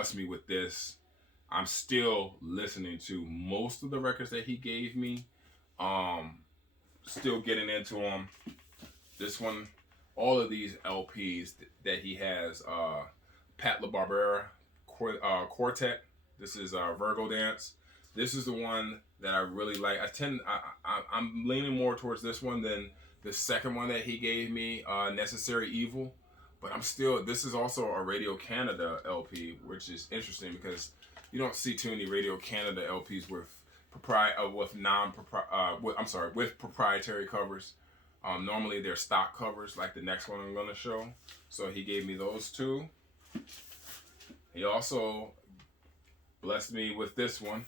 blessed me with this. I'm still listening to most of the records that he gave me. Still getting into them. This one, all of these LPs that he has, Pat LaBarbera Quartet. This is Virgo Dance. This is the one that I really like. I'm leaning more towards this one than the second one that he gave me, Necessary Evil. But this is also a Radio Canada LP, which is interesting because you don't see too many Radio Canada LPs with with proprietary covers. Normally they're stock covers, like the next one I'm gonna show. So he gave me those two. He also blessed me with this one.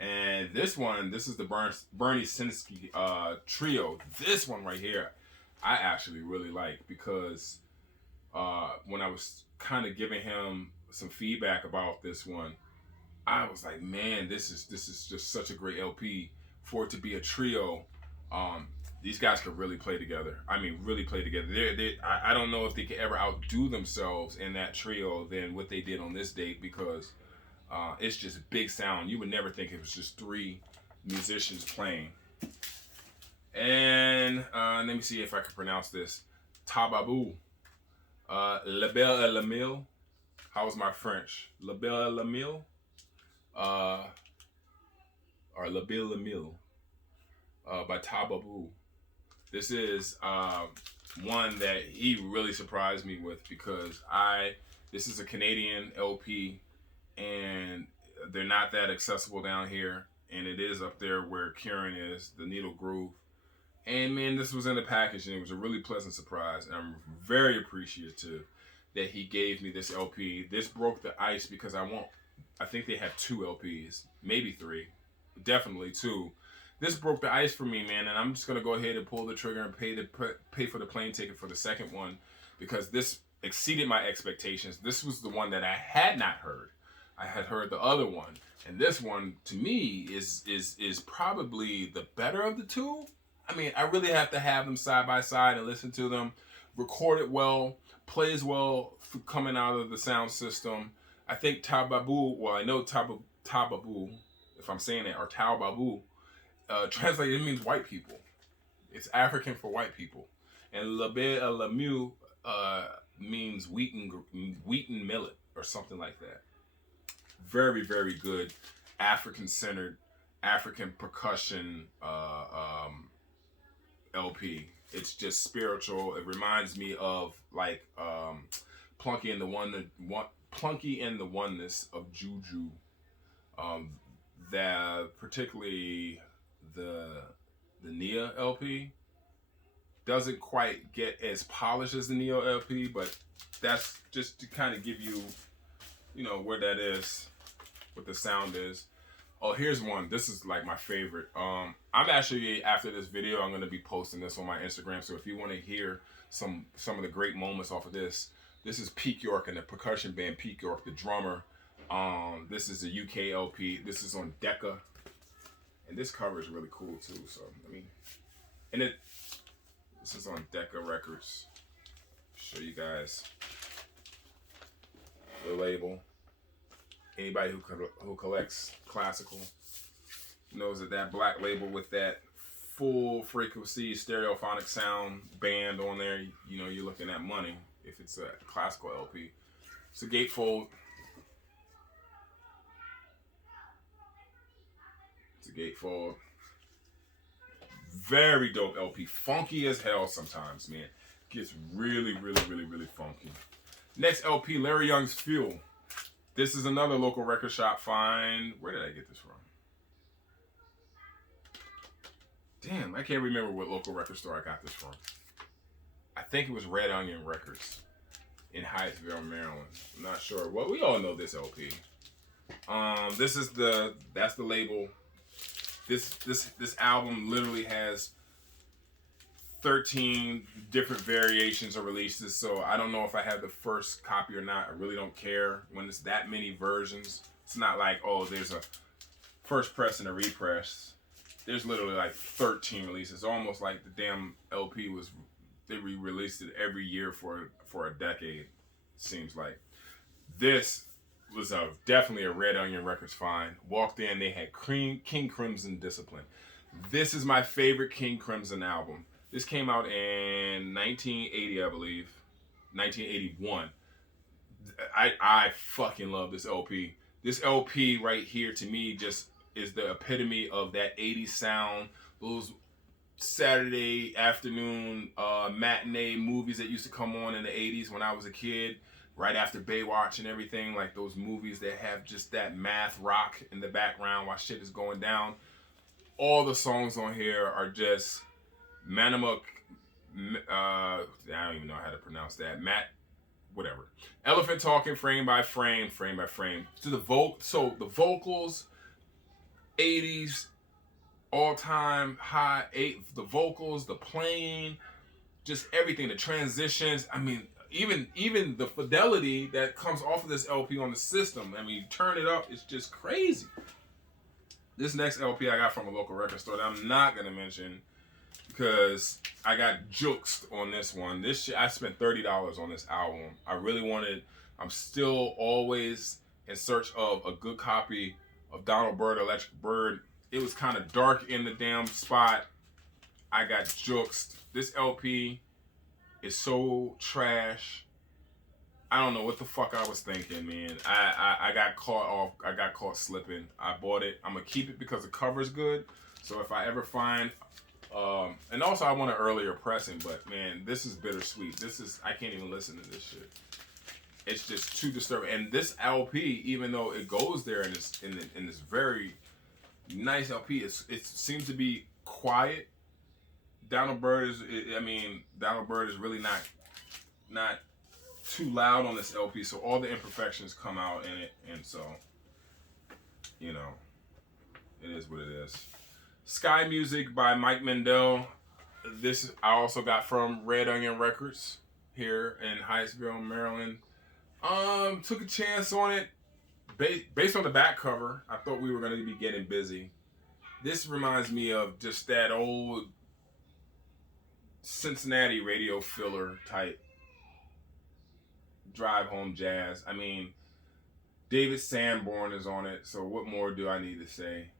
And this is the Bernie Sinsky trio. This one right here, I actually really like because when I was kind of giving him some feedback about this one, I was like, man, this is just such a great LP for it to be a trio. These guys could really play together. I mean, really play together. I don't know if they could ever outdo themselves in that trio than what they did on this date because it's just big sound. You would never think it was just three musicians playing. And let me see if I can pronounce this. Tababou. La Belle et la Mille. How's my French? La Belle et la Mille. Or La Belle et la Mille. By Tababou. This is one that he really surprised me with because this is a Canadian LP and they're not that accessible down here, and it is up there where Kieran is, the Needle Groove. And man, this was in the package and it was a really pleasant surprise, and I'm very appreciative that he gave me this LP. This broke the ice because I think they have 2 LPs, maybe 3, definitely 2. This broke the ice for me, man, and I'm just gonna go ahead and pull the trigger and pay for the plane ticket for the second one because this exceeded my expectations. This was the one that I had not heard. I had heard the other one, and this one to me is probably the better of the 2. I mean, I really have to have them side by side and listen to them. Record it well, plays well coming out of the sound system. I think Tababou, well, I know Tababou, if I'm saying it, or Tababou, translated, it means white people. It's African for white people. And La Belle et la Mule means wheaten millet or something like that. Very, very good African-centered, African percussion LP. It's just spiritual. It reminds me of like Plunky and the Oneness of Juju. That particularly the Nia LP doesn't quite get as polished as the Neo LP, but that's just to kind of give you, where that is, what the sound is. Oh, here's one. This is like my favorite. I'm actually, after this video, I'm going to be posting this on my Instagram. So if you want to hear some of the great moments off of this is Peak York and the percussion band Peak York, the drummer. This is a UK LP. This is on Decca. And this cover is really cool too. So, this is on Decca Records. Show you guys the label. Anybody who collects classical knows that black label with that full frequency stereophonic sound band on there, you're looking at money if it's a classical LP. It's a gatefold. Gatefold. Very dope LP. Funky as hell sometimes, man. Gets really, really, really, really funky. Next LP, Larry Young's Fuel. This is another local record shop find. Where did I get this from? Damn, I can't remember what local record store I got this from. I think it was Red Onion Records in Hyattsville, Maryland. I'm not sure. Well, we all know this LP. That's the label. This album literally has 13 different variations or releases, so I don't know if I have the first copy or not. I really don't care when it's that many versions. It's not like, oh, there's a first press and a repress. There's literally like 13 releases. Almost like the damn LP they re-released it every year for a decade, seems like. This was definitely a Red Onion Records find. Walked in, they had King Crimson Discipline. This is my favorite King Crimson album. This came out in 1980, I believe. 1981. I fucking love this LP. This LP right here to me just is the epitome of that 80s sound. Those Saturday afternoon matinee movies that used to come on in the 80s when I was a kid, right after Baywatch and everything, like those movies that have just that math rock in the background while shit is going down. All the songs on here are just Manamuk, I don't even know how to pronounce that. Whatever. Elephant talking frame by frame. So the vocals, 80s, all-time high, the vocals, the playing, just everything, the transitions. I mean, even the fidelity that comes off of this LP on the system. I mean, turn it up, it's just crazy. This next LP I got from a local record store that I'm not gonna mention because I got juked on this one. This shit, I spent $30 on this album. I really wanted. I'm still always in search of a good copy of Donald Byrd, Electric Bird. It was kind of dark in the damn spot. I got juked. This LP is so trash. I don't know what the fuck I was thinking, man. I got caught off. I got caught slipping. I bought it. I'm gonna keep it because the cover's good. So if I ever find, and also I want an earlier pressing, but man, this is bittersweet. I can't even listen to this shit. It's just too disturbing. And this LP, even though it goes there in this very nice LP, it seems to be quiet. Donald Byrd is really not too loud on this LP, so all the imperfections come out in it, and so, you know, it is what it is. Sky Music by Mike Mendel. This I also got from Red Onion Records here in Hyattsville, Maryland. Took a chance on it. Based on the back cover, I thought we were going to be getting busy. This reminds me of just that old Cincinnati radio filler type drive home jazz. I mean, David Sanborn is on it, so what more do I need to say?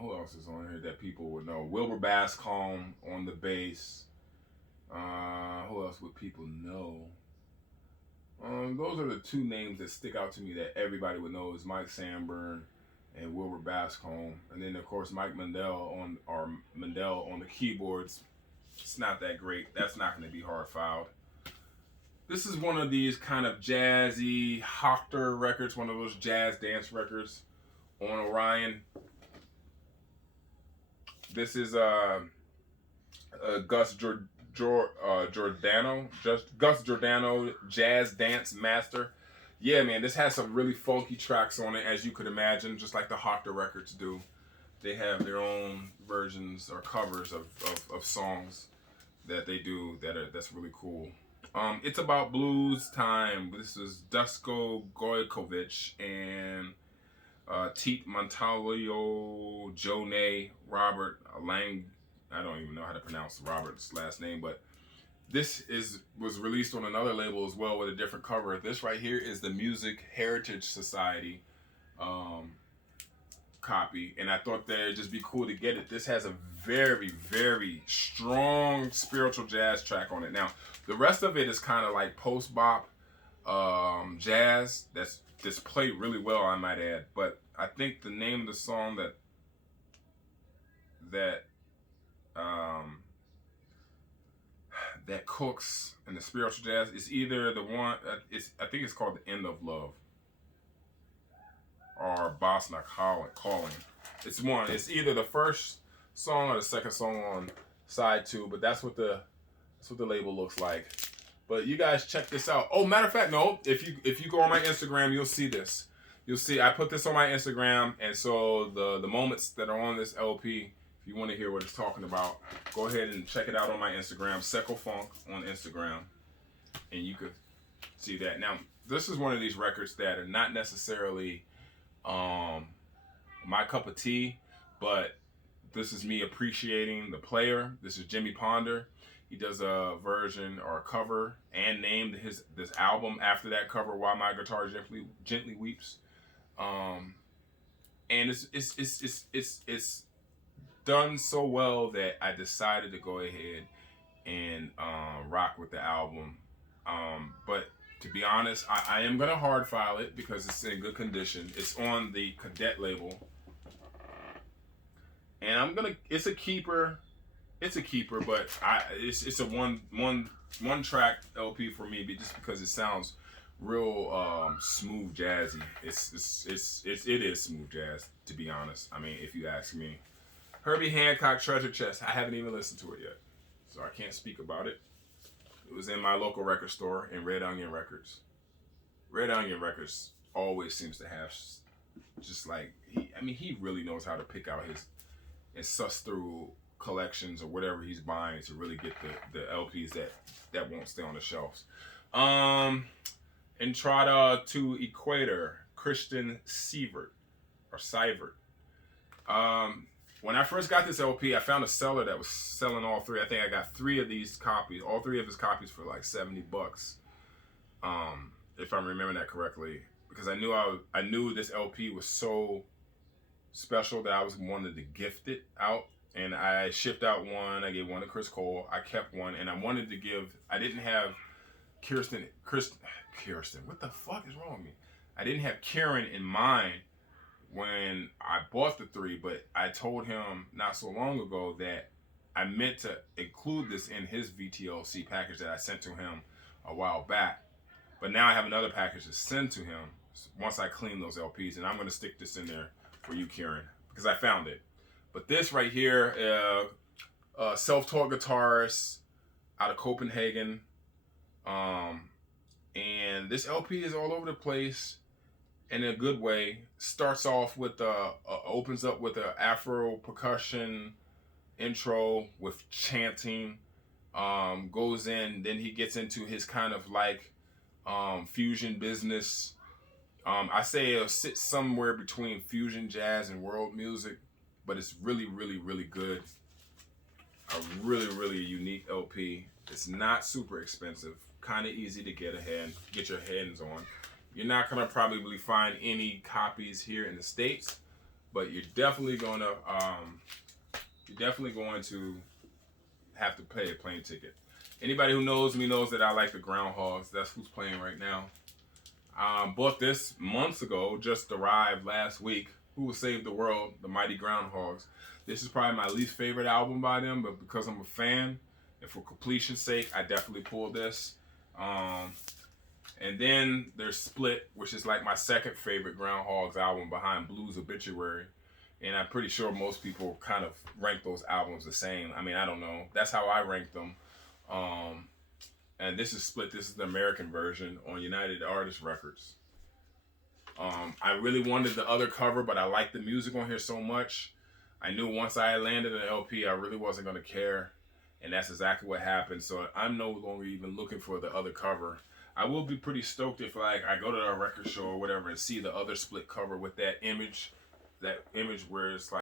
Who else is on here that people would know? Wilbur Bascombe on the bass. Who else would people know? Those are the two names that stick out to me that everybody would know is Mike Sanborn and Wilbur Bascombe. And then, of course, Mike Mendel on the keyboards. It's not that great. That's not going to be hard filed. This is one of these kind of jazzy Hochter records, one of those jazz dance records on Orion. This is Gus Giordano, Gus Giordano, Jazz Dance Master. Yeah, man, this has some really funky tracks on it, as you could imagine, just like the Hochter records do. They have their own versions or covers of songs that they do that's really cool. It's About Blues Time. This is Dusko Gojkovic and Teet Montalio, Jonay, Robert Lang. I don't even know how to pronounce Robert's last name, but this was released on another label as well with a different cover. This right here is the Music Heritage Society copy, and I thought that it'd just be cool to get it. This has a very, very strong spiritual jazz track on it. Now, the rest of it is kind of like post-bop jazz that's played really well, I might add. But I think the name of the song that cooks in the spiritual jazz is either the one, I think it's called The End of Love or Bosna Calling. It's either the first song or the second song on side 2, but that's what the label looks like. But you guys check this out. Oh, matter of fact, no, if you go on my Instagram, you'll see this. You'll see I put this on my Instagram, and so the moments that are on this LP, if you want to hear what it's talking about, go ahead and check it out on my Instagram, Secco Funk on Instagram, and you could see that. Now, this is one of these records that are not necessarily my cup of tea, but this is me appreciating the player. This is Jimmy Ponder. He does a version or a cover and named this album after that cover, "While My Guitar Gently Weeps." Um, and it's done so well that I decided to go ahead and rock with the album. But to be honest, I am gonna hard file it because it's in good condition. It's on the Cadet label, and It's a keeper. It's a keeper, but it's a one track LP for me, just because it sounds real smooth jazzy. It is smooth jazz, to be honest. I mean, if you ask me. Herbie Hancock Treasure Chest. I haven't even listened to it yet, so I can't speak about it. It was in my local record store in Red Onion Records. Red Onion Records always seems to have just like he really knows how to pick out his and suss through collections or whatever he's buying to really get the LPs that won't stay on the shelves. Entrada to Equator, Christian Sievert or Seivert. When I first got this LP, I found a seller that was selling all three. I think I got 3 of these copies, all 3 of his copies for like $70. If I'm remembering that correctly, because I knew this LP was so special that I was wanted to gift it out, and I shipped out one. I gave one to Chris Cole. I kept one, and I wanted to give. I didn't have Kirsten. What the fuck is wrong with me? I didn't have Kieran in mind when I bought the 3, but I told him not so long ago that I meant to include this in his VTLC package that I sent to him a while back. But now I have another package to send to him once I clean those LPs, and I'm going to stick this in there for you, Kieran, because I found it. But this right here, self-taught guitarist out of Copenhagen, and this LP is all over the place. In a good way. Starts off with opens up with a Afro percussion intro with chanting. Goes in, then he gets into his kind of like fusion business. I say it'll sit somewhere between fusion jazz and world music, but it's really, really, really good. A really, really unique LP. It's not super expensive. Kind of easy to get your hands on. You're not gonna probably find any copies here in the States, but you're definitely going to have to pay a plane ticket. Anybody who knows me knows that I like the Groundhogs. That's who's playing right now. Bought this months ago, just arrived last week. Who Will Save the World? The Mighty Groundhogs. This is probably my least favorite album by them, but because I'm a fan and for completion's sake, I definitely pulled this. And then there's Split, which is like my second favorite Groundhogs album behind Blues Obituary. And I'm pretty sure most people kind of rank those albums the same. I mean, I don't know. That's how I rank them. And this is Split. This is the American version on United Artists Records. I really wanted the other cover, but I liked the music on here so much. I knew once I landed an LP, I really wasn't going to care. And that's exactly what happened. So I'm no longer even looking for the other cover. I will be pretty stoked if like I go to a record show or whatever and see the other Split cover with that image where it's like